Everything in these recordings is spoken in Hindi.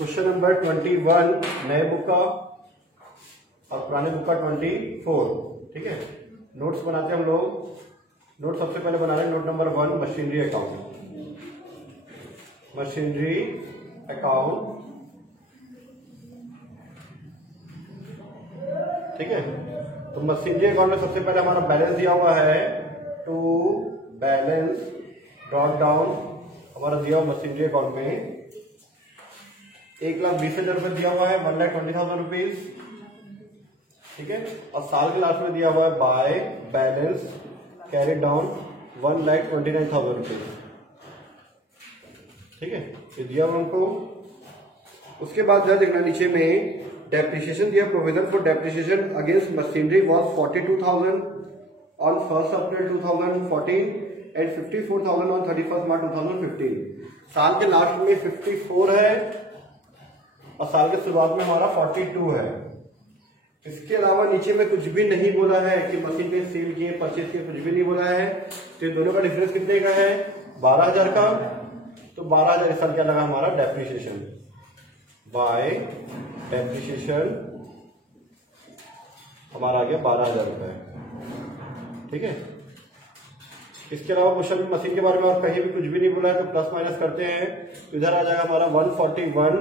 क्वेश्चन नंबर 21 नए बुक का और पुराने बुक का 24। ठीक है, नोट्स बनाते हैं हम लोग। नोट सबसे पहले बना रहे हैं note number 1, machinery account. Machinery account, ठीक है। तो मशीनरी अकाउंट में सबसे पहले हमारा बैलेंस दिया हुआ है, टू बैलेंस ड्रॉट डाउन हमारा दिया हुआ मशीनरी अकाउंट में 1,20,000 रुपये दिया हुआ है, 1,20,000 रुपीज। ठीक है, और साल के लास्ट में दिया हुआ है by balance carry down 1,29,000 rupees. ठीक है, ये दिया हुआ हमको। उसके बाद जो देखना नीचे में डेप्रिसिएशन दिया, provision for depreciation against machinery was 42,000 on 1 April 2014 and 54,000 on 31 मार्च 2015। साल के लास्ट में 54 है और साल के शुरुआत में हमारा 42 है। इसके अलावा नीचे में कुछ भी नहीं बोला है कि मशीन पे सेल किए, परचेज किए, कुछ भी नहीं बोला है। तो ये दोनों का डिफरेंस कितने का है? 12,000 का। तो 12,000 इस साल क्या लगा हमारा? डेप्रिसिएशन बाय डेप्रिसिएशन हमारा आ गया 12,000 रुपए। ठीक है, इसके अलावा क्वेश्चन में मशीन के बारे में और कहीं भी कुछ भी नहीं बोला है, तो प्लस माइनस करते हैं। इधर आ जाएगा हमारा 141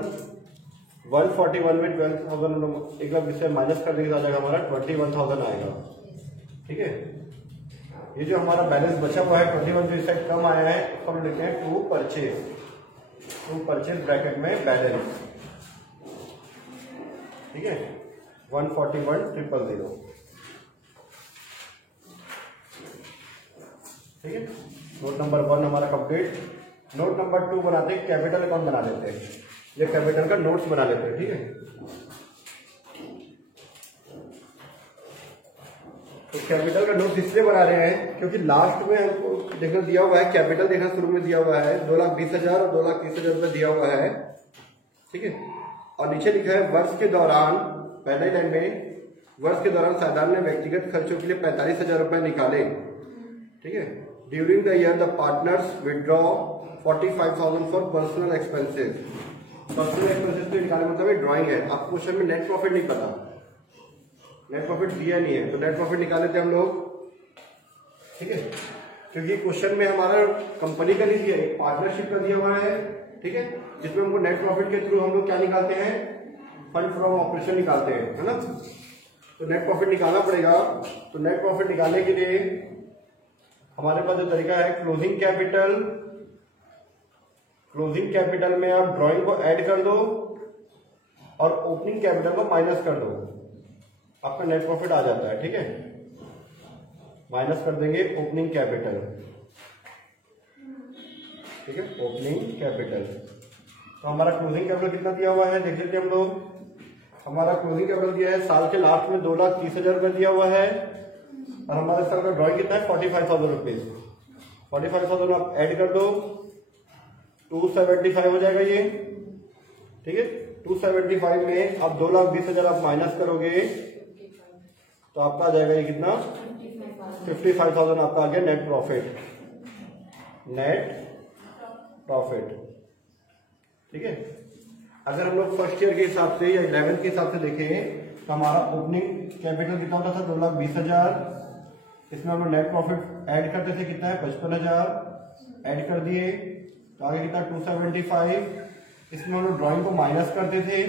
में 12,000 एक बार इससे माइनस कर देंगे तो आ जाएगा हमारा 21,000 आएगा। ठीक है, ये जो हमारा बैलेंस बचा हुआ है 21 जो इससे कम आया है उसको हम लिखते हैं टू परचेज ब्रैकेट में बैलेंस। ठीक है, 141,000। ठीक है, नोट नंबर 1 हमारा कंप्लीट। नोट नंबर 2 बनाते हैं, कैपिटल अकाउंट बना लेते हैं। ये कैपिटल का नोट्स बना लेते हैं। ठीक है, तो कैपिटल का नोट्स इसलिए बना रहे हैं क्योंकि लास्ट में हमको देखना दिया हुआ है, कैपिटल देखना शुरू में दिया हुआ है 2,20,000 और 2,30,000 रुपये दिया हुआ है। ठीक है, और नीचे लिखा है वर्ष के दौरान, पहले लाइन में वर्ष के दौरान साधारण ने व्यक्तिगत खर्चों के लिए 45,000 रुपये निकाले। ठीक है, during the year the partners withdraw 45,000 for personal expenses. Personal expenses तो निकाले मतलब ड्राइंग है। आपको क्वेश्चन में नेट प्रॉफिट नहीं पता, नेट प्रॉफिट दिया नहीं है, तो नेट प्रॉफिट निकाले थे हम लोग। ठीक है, क्योंकि क्वेश्चन में हमारा कंपनी का नहीं दिया, एक पार्टनरशिप का दिया हुआ है। ठीक है, जिसमें हमको नेट प्रॉफिट के थ्रू हम लोग क्या निकालते हैं? फंड फ्रॉम ऑपरेशन निकालते हैं, है ना। तो नेट प्रॉफिट निकालना पड़ेगा। तो नेट प्रॉफिट निकालने के लिए हमारे पास जो तरीका है, क्लोजिंग कैपिटल। क्लोजिंग कैपिटल में आप ड्राइंग को ऐड कर दो और ओपनिंग कैपिटल को माइनस कर दो, आपका नेट प्रॉफिट आ जाता है। ठीक है, माइनस कर देंगे ओपनिंग कैपिटल। ठीक है, ओपनिंग कैपिटल। तो हमारा क्लोजिंग कैपिटल कितना दिया हुआ है देख लेते हैं हम लोग। हमारा क्लोजिंग कैपिटल दिया है साल के लास्ट में 2,30,000 रुपये दिया हुआ है और हमारे साल का ड्राइंग कितना है? 45,000 रुपीज। 45,000 आप ऐड कर दो, 275 हो जाएगा ये। ठीक है, 275 में आप 2,20,000 आप माइनस करोगे तो आपका आ जाएगा ये कितना? 55,000 आपका आ गया नेट प्रॉफिट। Net profit. ठीक है, अगर हम लोग फर्स्ट ईयर के हिसाब से या 11th के हिसाब से देखें तो हमारा ओपनिंग कैपिटल कितना होता था? 2,20,000। इसमें हम लोग नेट प्रॉफिट ऐड करते थे, कितना है? 55,000 ऐड कर दिए तो आगे कितना? 275। इसमें हम लोग ड्राइंग को माइनस करते थे।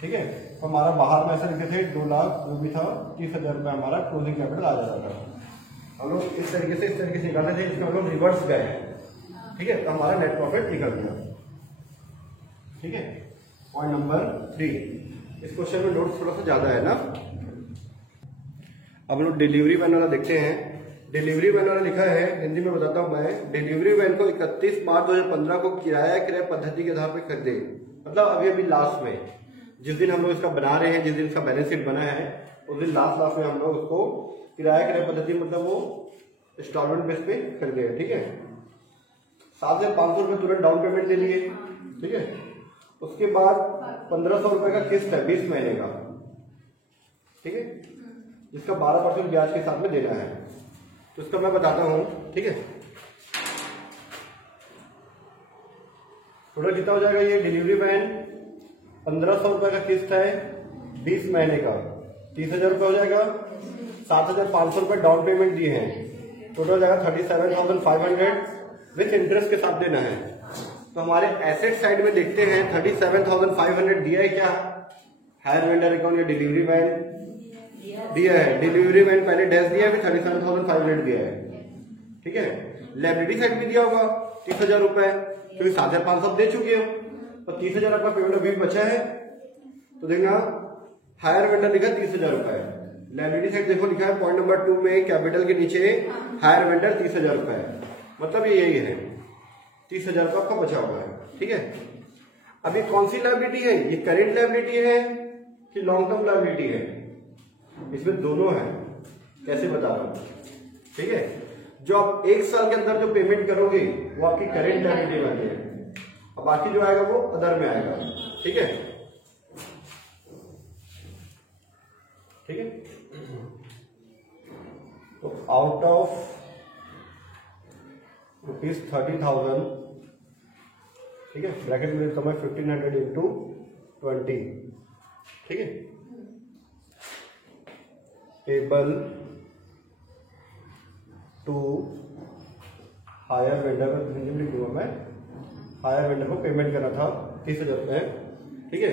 ठीक है, तो हमारा बाहर में ऐसा लिखते थे 2 लाख जो भी था 30,000 रुपये हमारा क्लोजिंग कैपिटल आ जाता था। हम लोग इस तरीके से निकालते थे, इसमें हम लोग रिवर्स गए। ठीक है, तो हमारा नेट प्रॉफिट निकल गया। ठीक है, पॉइंट नंबर 3। इस क्वेश्चन में नोट्स थोड़ा सा ज्यादा है ना। अब लोग डिलीवरी वैन वाला देखते हैं। डिलीवरी वैन वाला लिखा है, हिंदी में बताता हूं मैं। डिलीवरी वैन को 31 मार्च 2015 को किराया क्रय पद्धति के आधार पर खरीदे। मतलब अभी लास्ट में जिस दिन हम लोग इसका बना रहे हैं, जिस दिन इसका बैलेंस शीट बना है, उस दिन लास्ट में हम लोग उसको किराया क्रय पद्धति मतलब वो इंस्टॉलमेंट बेस पे खरीदे। ठीक है, 7,500 रुपये तुरंत डाउन पेमेंट दे लिए। ठीक है, उसके बाद 1,500 रुपए का किस्त है 20 महीने का। ठीक है, जिसका 12% ब्याज के साथ में देना है। तो इसका मैं बताता हूं। ठीक है, टोटल कितना हो जाएगा? ये डिलीवरी वैन 1500 रुपए का किस्त है, 20 महीने का 30,000 रुपये हो जाएगा। 7,500 रुपए डाउन पेमेंट दिए हैं, टोटल हो जाएगा 37,500 विथ इंटरेस्ट के साथ देना है। तो हमारे एसेट साइड में देखते हैं 37,500 दिया है क्या? हायर वेंडर अकाउंट या डिलीवरी वैन दिया है। डिलीवरी वैन पहले डैश दिया है, फिर 37,500 दिया है। ठीक है, लायबिलिटी साइड में दिया होगा 30,000 रुपए, क्योंकि 7,500 दे चुके हो, तो 30,000 आपका पेमेंट अभी बचा है। तो देखना हायर वेंडर लिखा 30,000 रुपए, लायबिलिटी साइड देखो लिखा है पॉइंट नंबर 2 में कैपिटल के नीचे हायर वेंडर 30,000 रुपए, मतलब ये यही है 30,000 रुपये आपका बचा हुआ है। ठीक है, अभी कौन सी लायबिलिटी है? ये करेंट लायबिलिटी है कि लॉन्ग टर्म लायबिलिटी है? इसमें दोनों है, कैसे बता रहा हूं। ठीक है, जो आप 1 साल के अंदर जो पेमेंट करोगे वो आपकी करेंट लायबिलिटी वाली है, और बाकी जो आएगा वो अदर में आएगा। ठीक है, ठीक है। तो आउट ऑफ ₹30,000, ठीक है, ब्रैकेट में देता हूं 1500 इंटू 20। ठीक है, टेबल टू हायर वेंडर में लिख दूंगा मैं, हायर वेंडर को पेमेंट करना था 30,000 रुपये। ठीक है,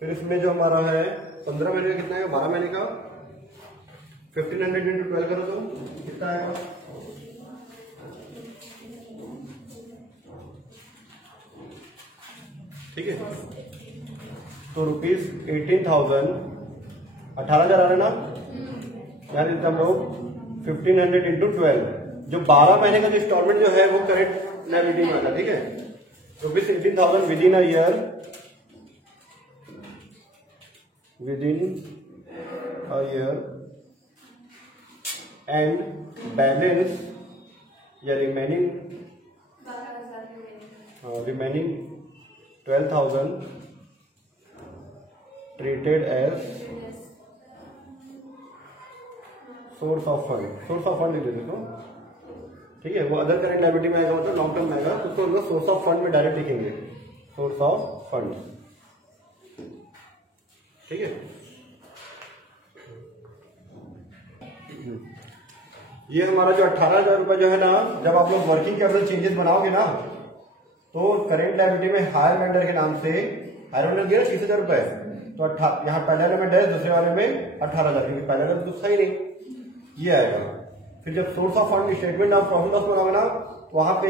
फिर इसमें जो हमारा है 15 महीने का कितना है? 12 महीने का 1500 इंटू 12 करो तो कितना आएगा? ठीक है, तो ₹18,000 18,000 आ रहा है ना, यहाँ देते हम लोग 1500 इंटू 12, जो 12 महीने का जो इंस्टॉलमेंट जो है वो करेंट लायबिलिटी में आता। ठीक है, ₹18,000 within a year, and balance या remaining 12,000 treated as source of fund. Source of fund लिख देते तो, ठीक है, वो अदर करेंट लायबिलिटी में आएगा, मतलब लॉन्ग टर्म में आएगा, तो उसको सोर्स ऑफ फंड में डायरेक्ट लिखेंगे, सोर्स ऑफ फंड। ठीक है, ये हमारा जो 18,000 रुपए जो है ना, जब आप लोग वर्किंग कैपिटल चेंजेस बनाओगे ना, तो करेंट लायबिलिटी में हायर वेंडर के नाम से, हायर वेंडर दिया 30,000 रुपए, तो यहाँ पहले वाले में डैश, दूसरे वाले में 18,000, क्योंकि पहले वाले तो सही नहीं, ये आएगा। फिर जब source of fund statement of profit loss बनाओगे ना, तो वहां पे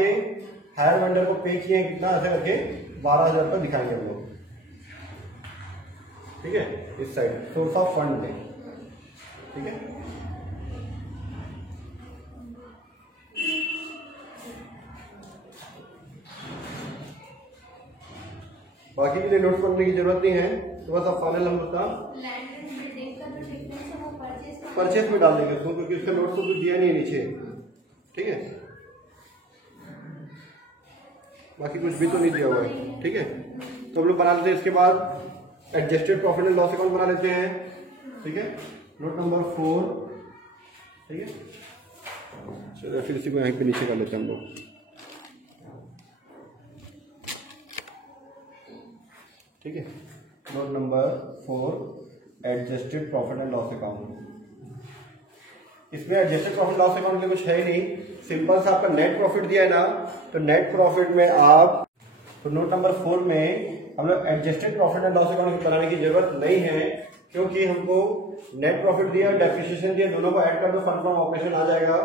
हायर वेंडर को पे किए कितना, ऐसे करके 12,000 रुपए दिखाएंगे हम लोग। ठीक है, इस साइड सोर्स ऑफ फंड में। ठीक है, बाकी के लिए नोट्स करने की जरूरत नहीं है, तो बस अब फाइनल हम लोग का परचेस में डाल देंगे उसको, क्योंकि उसका नोट्स तो कुछ दिया नहीं है नीचे। ठीक है, बाकी कुछ भी तो नहीं दिया हुआ है। ठीक है, तो हम लोग बना लेते हैं, इसके बाद adjusted profit and loss account बना लेते हैं। ठीक है, नोट नंबर 4। ठीक है, चलो फिर इसी को यहीं पे नीचे कर लेते हैं हम लोग। ठीक है, note number 4, adjusted profit and loss account. इसमें एडजस्टेड प्रॉफिट लॉस अकाउंट में कुछ है ही नहीं, सिंपल सा आपका नेट प्रॉफिट दिया है ना, तो नेट प्रॉफिट में आप, तो नोट नंबर 4 में हम लोग adjusted profit and loss account बनाने की जरूरत नहीं है, क्योंकि हमको नेट प्रॉफिट दिया, डेप्रिसिएशन दिया, दोनों को ऐड कर दो, फंड फ्रॉम ऑपरेशन आ जाएगा।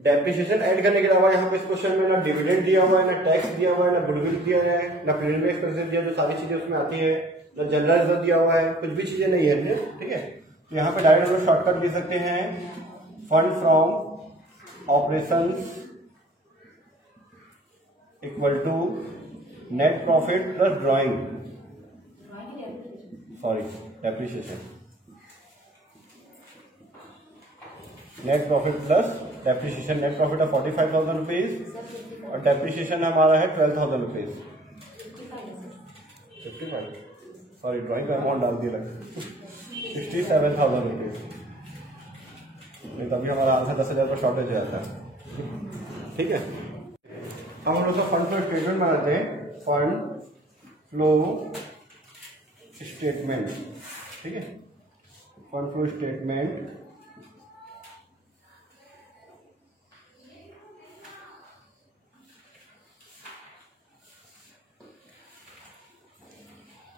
डेप्रिसिएशन ऐड करने के अलावा यहाँ पे इस क्वेश्चन में ना डिविडेंड दिया हुआ है, ना टैक्स दिया हुआ है, ना गुडविल दिया गया है, ना प्रीमियम एक्सपेंसेस दिया, जो सारी चीजें उसमें आती है, ना जनरल रिजर्व दिया हुआ है, कुछ भी चीजें नहीं है। ठीक है, तो यहाँ पे डायरेक्ट हम लोग शॉर्टकट दे सकते हैं, fund from operations equal to net profit plus drawing, sorry depreciation, net profit plus depreciation. Net profit है 45,000 रुपीज और डेप्रिसिएशन हमारा है 12,000 रुपीज। 55, सॉरी ड्रॉइंग का अमाउंट डाल दिया, 67,000 रुपीज। नहीं तो अभी हमारा आंसर 10,000 का शॉर्टेज हो जाता है। ठीक है, अब हम लोग फंड फ्लो स्टेटमेंट बनाते हैं। फंड फ्लो स्टेटमेंट, ठीक है। फंड फ्लो स्टेटमेंट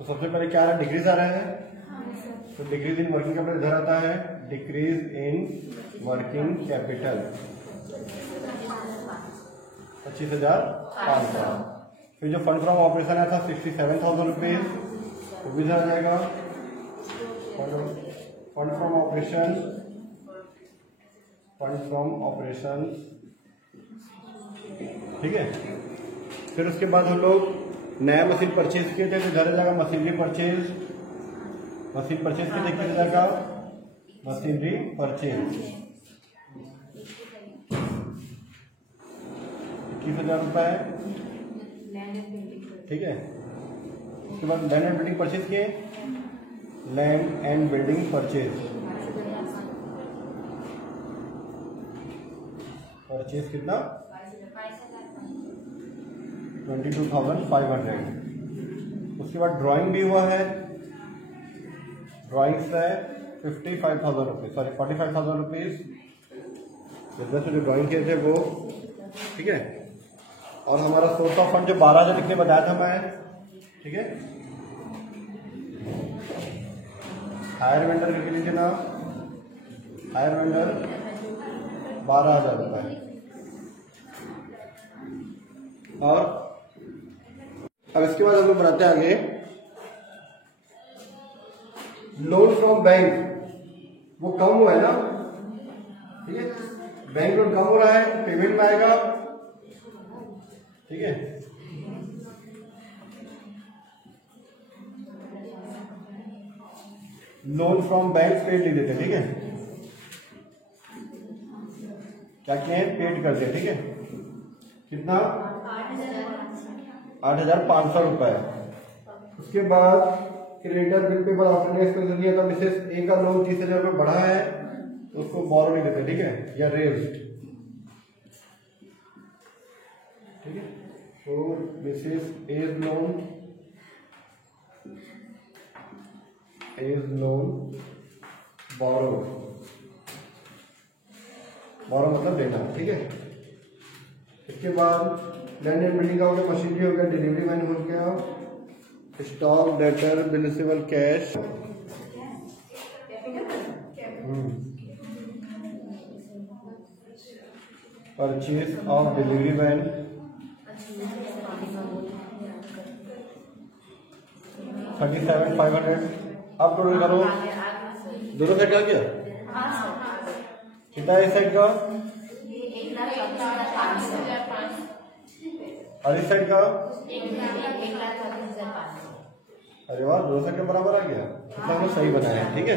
तो सबसे पहले क्या आ रहा है, डिक्रीज आ रहा है। तो डिक्रीज इन वर्किंग कैपिटल इधर आता है, डिक्रीज इन वर्किंग कैपिटल 25,500। फिर जो फंड फ्रॉम ऑपरेशन आया था 67,000 रुपीज, वो भी इधर आ जाएगा। Fund from operation, fund from operation, ठीक है। फिर उसके बाद हम लोग नया मशीन परचेज किए थे, तो इधर आ जाएगा मशीनरी परचेज। मशीन परचेज किए थे, कितना जाएगा, मशीनरी परचेज 21,000 रुपए, ठीक है। उसके बाद लैंड एंड बिल्डिंग परचेज किए, लैंड एंड बिल्डिंग परचेज कितना 22,500। उसके बाद ड्राइंग भी हुआ है, ड्राइंग्स है 55,000 रुपीज, सॉरी 45,000 रुपीज। बिजनेस में जो ड्राइंग किए थे वो, ठीक है। और हमारा सोर्स ऑफ फंड जो 12,000 लिखने बताया था मैं, ठीक है। हायर वेंडर करके लीजिए ना, हायर वेंडर 12,000 रुपए। और अब इसके बाद हम लोग बनाते हैं आगे लोन फ्रॉम बैंक। वो कम हुआ है ना, ठीक है। बैंक लोन कम हो रहा है, पेमेंट में आएगा, ठीक है। लोन फ्रॉम बैंक पेड लिख देते, ठीक है। क्या किए हैं, पेड कर दिया, ठीक है। कितना 8,500 रुपए। उसके बाद creditor bill payable after expense दिया था, मिसेस ए का लोन 30,000 रुपये बढ़ा है, तो उसको बोरो नहीं देते, ठीक है, या रेज्ड, ठीक है। तो मिसेस एज लोन बोरो, बोरो मतलब देना, ठीक है। इसके बाद लैंड एंड बिल्डिंग का हो गया, मशीनरी हो गया, डिलीवरी मैन हो गया, stock, debtor, bill receivable, cash, purchase of delivery man 37,500। अब टोटल करो, दोनों साइड का क्या कितना है, इस साइड का और इस साइड का, अरे वाह, दोनों साइड के बराबर आ गया, मतलब सही बनाया है, ठीक है।